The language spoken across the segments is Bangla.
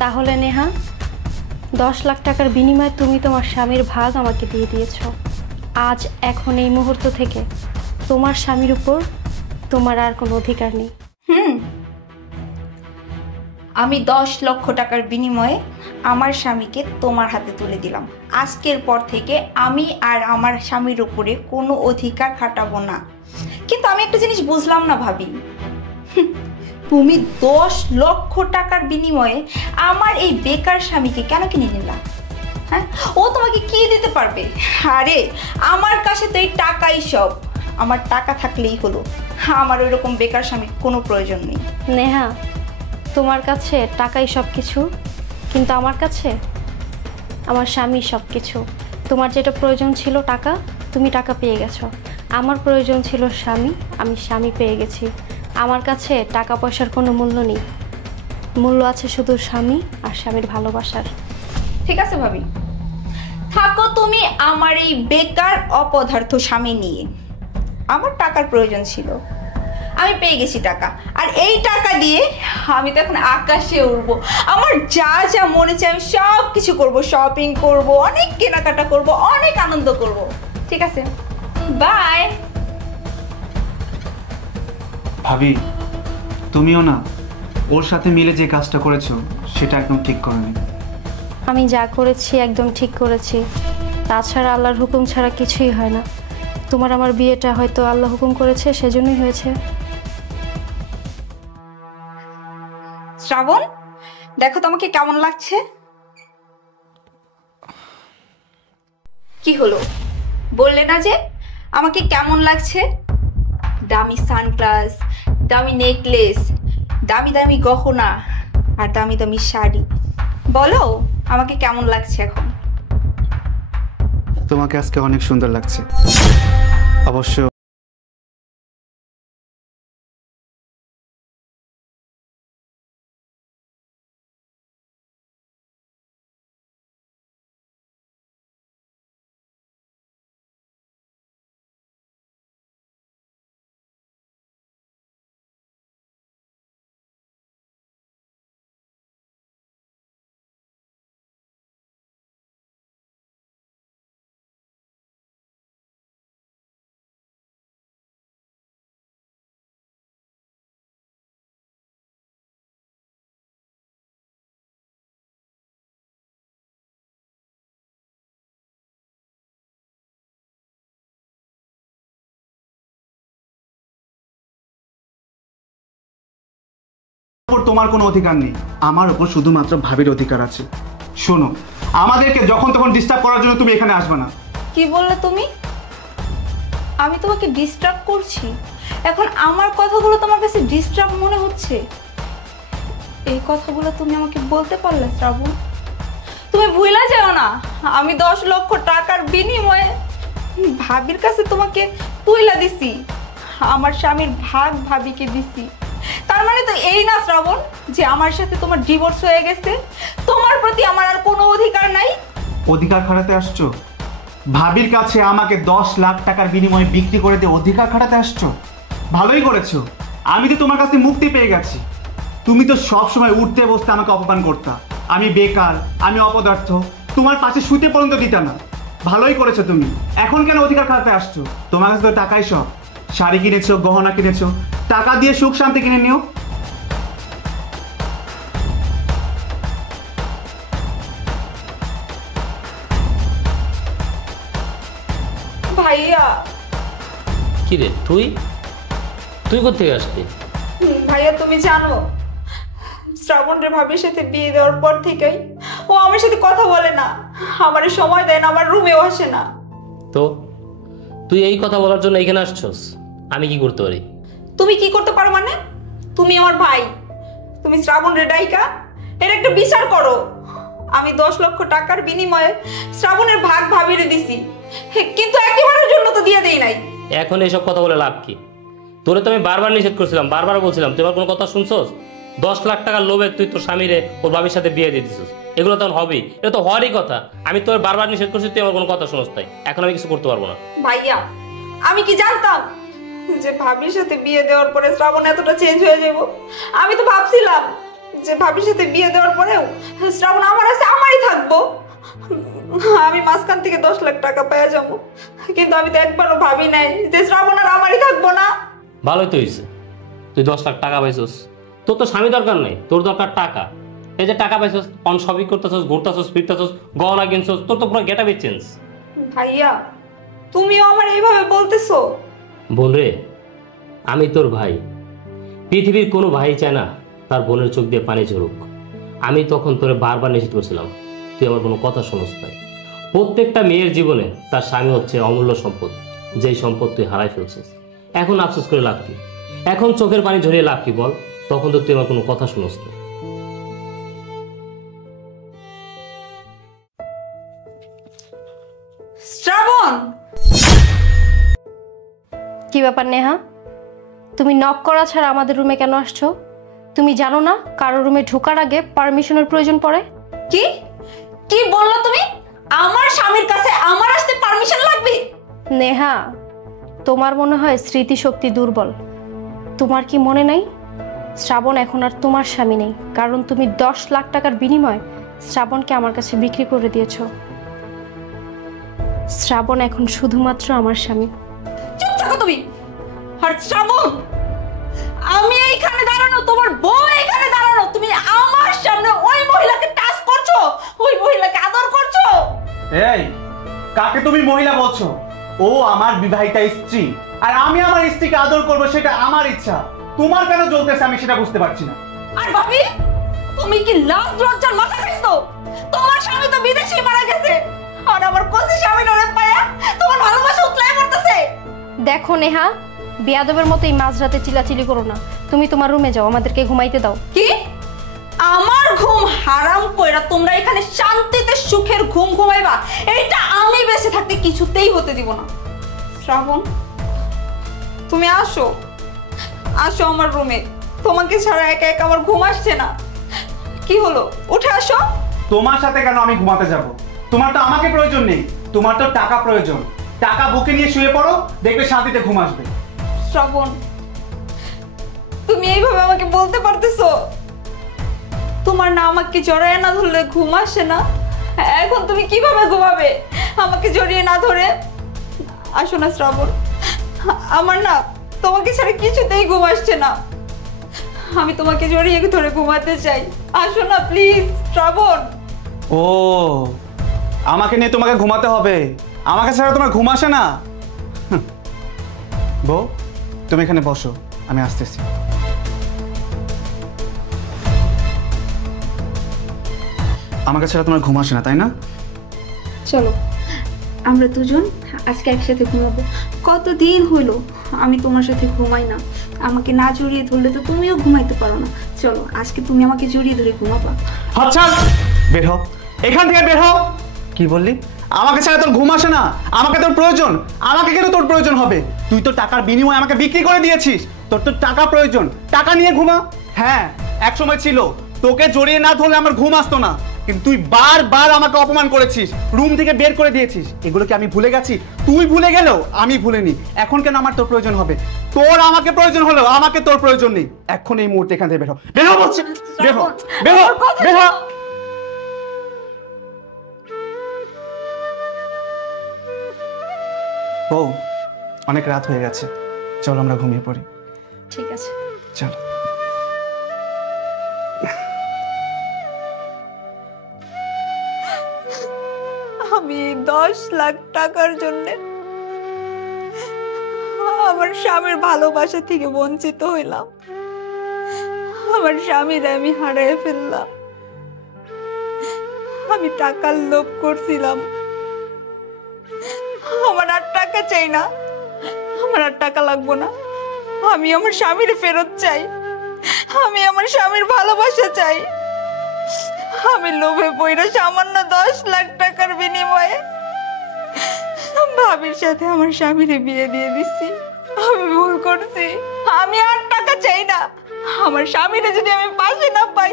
তাহলে নেহা 10 লাখ টাকার বিনিময়ে তুমি তোমার স্বামীর ভাগ আমাকে দিয়ে দিয়েছ। আজ এখন এই মুহূর্ত থেকে তোমার স্বামীর উপর তোমার আর কোনো অধিকার নেই। আমি 10 লক্ষ টাকার বিনিময়ে আমার স্বামীকে তোমার হাতে তুলে দিলাম। আজকের পর থেকে আমি আর আমার স্বামীর উপরে কোনো অধিকার খাটাবো না। কিন্তু আমি একটা জিনিস বুঝলাম না ভাবি, তুমি 10 লক্ষ টাকার বিনিময়ে আমার এই বেকার স্বামীকে কেন কিনে নিলা? হ্যাঁ, ও তোমাকে কি দিতে পারবে? আরে আমার কাছে তো এই টাকাই সব। আমার টাকা থাকলেই হলো, আমার ওই রকম বেকার স্বামীর কোনো প্রয়োজন নেই। নেহা, তোমার কাছে টাকাই সব কিছু, কিন্তু আমার কাছে আমার স্বামী সব কিছু। তোমার যেটা প্রয়োজন ছিল টাকা, তুমি টাকা পেয়ে গেছো। আমার প্রয়োজন ছিল স্বামী, আমি স্বামী পেয়ে গেছি। আমার কাছে টাকা পয়সার কোনো মূল্য নেই, মূল্য আছে শুধু স্বামী আর স্বামীর ভালোবাসার। ঠিক আছে ভাবি, থাকো তুমি আমার এই বেকার অপদার্থ স্বামী নিয়ে। আমার টাকার প্রয়োজন ছিল, আমি পেয়ে গেছি টাকা, আর এই টাকা দিয়ে আমি তো এখন আকাশে উড়বো। আমার যা যা মনে চায় আমি সব কিছু করবো, শপিং করব, অনেক কেনাকাটা করব, অনেক আনন্দ করব। ঠিক আছে, বাই। ভাবি, তুমিও না ওর সাথে মিলে যে কাজটা করেছো সেটা একদম ঠিক করোনি। আমি যা করেছি একদম ঠিক করেছি, তাছাড়া আল্লাহর হুকুম ছাড়া কিছুই হয় না। তোমার আমার বিয়েটা হয়তো আল্লাহ হুকুম করেছে, সেজন্যই হয়েছে। শ্রাবণ, দেখো তোমাকে কেমন লাগছে? কি হলো, বললে না যে আমাকে কেমন লাগছে? দামি সানগ্লাস, দামি নেকলেস, দামি দামি গহনা আর দামি দামি শাড়ি, বলো আমাকে কেমন লাগছে এখন? তোমাকে আজকে অনেক সুন্দর লাগছে। অবশ্য তোমার কোনো অধিকার নেই, আমার উপর শুধুমাত্র ভাবির অধিকার আছে। শোনো, আমাদেরকে যখন তখন ডিস্টার্ব করার জন্য তুমি এখানে আসবে না। কি বললে তুমি? আমি তোমাকে ডিস্টার্ব করছি? এখন আমার কথাগুলো তোমার কাছে ডিস্টার্ব মনে হচ্ছে? এই কথাগুলো তুমি আমাকে বলতে পারলে শ্রাবণ? তুমি ভুলে যাও না, আমি 10 লক্ষ টাকার বিনিময়ে ভাবির কাছে তোমাকে তুইলা দিছি, আমার স্বামীর ভাগ ভাবিকে দিছি। তার মানে তো এই না শ্রাবণ যে আমার সাথে তোমার ডিভোর্স হয়ে গেছে, তোমার প্রতি আমার আর কোনো অধিকার নাই? অধিকার খাটাতে আসছো? ভাবির কাছে আমাকে 10 লাখ টাকার বিনিময়ে বিক্রি করে দিয়ে অধিকার খাটাতে আসছো? ভালোই করেছো, আমি তো তোমার কাছে মুক্তি পেয়ে গেছি। তুমি তো সব সময় উঠতে বসতে আমাকে অপমান করতা, আমি বেকার, আমি অপদার্থ, তোমার পাশে শুতে পর্যন্ত দিতা না। ভালোই করেছো তুমি। এখন কেন অধিকার খাটাতে আসছো? তোমার কাছে তো টাকাই সব। শাড়ি কিনেছো, গহনা কিনেছো, টাকা দিয়ে সুখ শান্তি কিনে নিও। ভাইয়া। কি রে, তুই তুই কোথেকে আসলি? ভাইয়া, তুমি জানো শ্রাবণের ভাবির সাথে বিয়ে দেওয়ার পর থেকেই ও আমার সাথে কথা বলে না, আমার সময় দেয় না, আমার রুমেও আসে না। তো তুই এই কথা বলার জন্য এখানে আসছস? আমি কি করতে পারি? তুমি কি করতে পারো মানে? তুমি আমার ভাই, তুমি শ্রাবণের ডাইকা এর একটা বিচার করো। আমি 10 লক্ষ টাকার বিনিময়ে শ্রাবণের ভাগ ভাবিরে দিছি, কিন্তু একেবারের জন্য তো দিয়ে দেই নাই। এখন এইসব কথা বলে লাভ কি? তোরে তো আমি বারবার নিষেধ করছিলাম, বারবার বলছিলাম, তুই আমার কোনো কথা শুনছস? 10 লাখ টাকার লোভে তুই তোর স্বামীরে ওর ভাবির সাথে বিয়ে দিয়ে দিছিস, এগুলো তখন হবেই, এটা তো হওয়ারই কথা। আমি তোর বারবার নিষেধ করছি, তুই আমার কোনো কথা শুনস তাই এখন আমি কিছু করতে পারবো না। ভাইয়া, আমি কি জানতাম যে ভাবির সাথে বিয়ে দেওয়ার পরে শ্রাবণ এতটা চেঞ্জ হয়ে যাব? আমি তো ভাবছিলাম যে ভাবির সাথে বিয়ে দেওয়ার পরেও শ্রাবণ আমার আছে আমারই থাকবো। আমি মাঝখান থেকে 10 লাখ টাকা পেয়ে যাবো, কিন্তু আমি তো একবারও ভাবি নাই যে শ্রাবণ আর আমারই থাকবো না। ভালোই তো হয়েছে, তুই 10 লাখ টাকা পাইছস। তোর তো স্বামী দরকার নেই, তোর দরকার টাকা। এই যে টাকা পাইছস, অন শপিং করতেছস, ঘুরতেছস, ফিরতেছস, গহনা কিনছস, তোর তো পুরো গেটআপে চেঞ্জ। ভাইয়া তুমিও আমার এইভাবে বলতেছো? বোন রে, আমি তোর ভাই। পৃথিবীর কোনো ভাই চায় না তার বোনের চোখ দিয়ে পানি ঝরুক। আমি তখন তোরে বারবার নিষেধ করছিলাম, তুই আমার কোনো কথা শুনস নাই। প্রত্যেকটা মেয়ের জীবনে তার স্বামী হচ্ছে অমূল্য সম্পদ, যেই সম্পদ তুই হারাই ফেলছিস। এখন আফসোস করে লাভ কি? এখন চোখের পানি ঝরিয়ে লাভ কি বল? তখন তো তুই আমার কোনো কথা শুনস না। শ্রাবণ, কি ব্যাপার নেহা, তুমি নক করা ছাড়া আমাদের রুমে কেন আসছো? তুমি জানো না কারো রুমে ঢোকার আগে পারমিশনের প্রয়োজন পড়ে? কি কি বললা তুমি? আমার স্বামীর কাছে আমার আসতে পারমিশন লাগবে? নেহা, তোমার মনে হয় স্মৃতিশক্তি দুর্বল। তোমার কি মনে নাই শ্রাবণ এখন আর তোমার স্বামী নেই, কারণ তুমি 10 লাখ টাকার বিনিময়ে শ্রাবণকে আমার কাছে বিক্রি করে দিয়েছো। শ্রাবণ এখন শুধুমাত্র আমার স্বামী। চুপ থাকো তুমি। আর শ্রাবণ, আমি এইখানে দাঁড়ানো, তোমার বউ এইখানে দাঁড়ানো, তুমি আমার সামনে ওই মহিলাকে টাচ করছো, ওই মহিলাকে আদর করছো। এই, কাকে তুমি মহিলা বলছো? ও আমার বিবাহিতা স্ত্রী, আর আমি আমার স্ত্রীকে আদর করবো সেটা আমার ইচ্ছা। তোমার কেন জ্বলতেছে আমি সেটা বুঝতে পারছি না। আর ভাবি, তুমি কি লাজ লজ্জার মাথা খাইছো? তোমার স্বামী তো বিদেশে মারা গেছে, আর আমার কচি স্বামী নরে পায়া তোমার ভালোবাসা উতলায় পড়তেছে। দেখো নেহা, বেয়াদবের মতো এই মাঝরাতে চিল্লাচিল্লি করো না। তুমি তোমার রুমে যাও, আমাদেরকে ঘুমাইতে দাও। কি? আমার ঘুম হারাম কইরা তোমরা এখানে শান্তিতে সুখের ঘুম ঘুমাইবা, এটা আমি বেঁচে থাকতে কিছুতেই হতে দিব না। শ্রাবণ, তুমি আসো, আসো আমার রুমে। তোমাকে ছাড়া একা একা আমার ঘুম আসছে না। কি হলো, উঠে আসো। তোমার সাথে কেন আমি ঘুমাতে যাব? তোমার তো আমাকে প্রয়োজন নেই, তোমার তো টাকা প্রয়োজন। টাকা বুকে নিয়ে শুয়ে পড়ো, দেখবে শান্তিতে ঘুম আসবে। শ্রাবণ, তুমি এইভাবে আমাকে বলতে পারতেছো? তোমার না আমাকে জড়ায় না ধরলে ঘুম আসে না, এখন তুমি কিভাবে ঘুমাবে আমাকে জড়িয়ে না ধরে? আসো না শ্রাবণ, আমার না তোমাকে ছাড়া কিছুতেই ঘুম আসছে না। আমি তোমাকে জড়িয়ে ধরে ঘুমাতে চাই। আসো না প্লিজ শ্রাবণ। ও, আমাকে নিয়ে তোমাকে ঘুমাতে হবে? আমাকে ছাড়া তোমার ঘুম আসে না? বউ, তুমি এখানে বসো, আমি আসতেছি। আমাকে ছাড়া তোমার ঘুম আসে না, তাই না? চলো আমরা দুজন আজকে একসাথে ঘুমাবো। কতদিন হলো আমি তোমার সাথে ঘুমাই না। আমাকে না জড়িয়ে ধরলে তো তুমিও ঘুমাইতে পারো না। চলো আজকে তুমি আমাকে জড়িয়ে ধরে ঘুমাবা। আচ্ছা, বের হও এখান থেকে, বের হও। কি বললি? আমাকে ছাড়া তোর ঘুম আসে না? আমাকে তোর প্রয়োজন। আমাকে কেন তোর প্রয়োজন হবে? তুই তো টাকার বিনিময়ে আমাকে বিক্রি করে দিয়েছিস। তোর তো টাকা প্রয়োজন, টাকা নিয়ে ঘুমা। হ্যাঁ, এক সময় ছিল তোকে জড়িয়ে না ধরলে আমার ঘুম আসতো না, কিন্তু তুই বারবার আমাকে অপমান করেছিস, রুম থেকে বের করে দিয়েছিস। এগুলো কি আমি ভুলে গেছি? তুই ভুলে গেলেও আমি ভুলিনি। এখন কেন আমার তোর প্রয়োজন হবে? তোর আমাকে প্রয়োজন হলো, আমাকে তোর প্রয়োজন নেই। এখন এই মুহূর্তে এখান থেকে বের হ, বের হ বলছি, বের হ, বের হ, বের হ। ও, অনেক রাত হয়ে গেছে, চল আমরা ঘুমিয়ে পড়ি। ঠিক আছে, চলো। আমি 10 লাখ টাকার জন্য আমার স্বামীর ভালোবাসা থেকে বঞ্চিত হইলাম। আমার স্বামীরা আমি হারিয়ে ফেললাম। আমি টাকার লোভ করছিলাম। আমার আর টাকা চাই না, আমার আর টাকা লাগবো না। আমি আমার স্বামীর ফেরত চাই, আমি আমার স্বামীর ভালোবাসা চাই। আমি লোভে পড়ে সামান্য 10 লাখ টাকার বিনিময়ে ভাবির সাথে আমার স্বামীরে বিয়ে দিয়ে দিচ্ছি। আমি ভুল করছি, আমি আর টাকা চাই না। আমার স্বামীরে যদি আমি পাশে না পাই,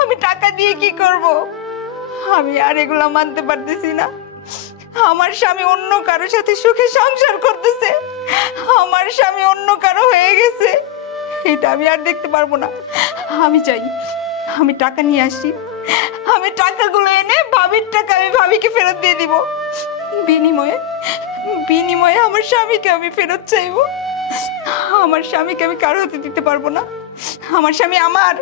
আমি টাকা দিয়ে কি করব? আমি আর এগুলা মানতে পারতেছি না। আমার স্বামী অন্য কারো সাথে সুখে সংসার করতেছে, আমার স্বামী অন্য কারো হয়ে গেছে, এটা আমি আর দেখতে পারবো না। আমি চাই আমি টাকা নিয়ে আসি, আমি টাকাগুলো এনে ভাবির টাকা আমি ভাবিকে ফেরত দিয়ে দিব। বিনিময়ে বিনিময়ে আমার স্বামীকে আমি ফেরত চাইবো। আমার স্বামীকে আমি কারো হাতে দিতে পারবো না। আমার স্বামী আমার।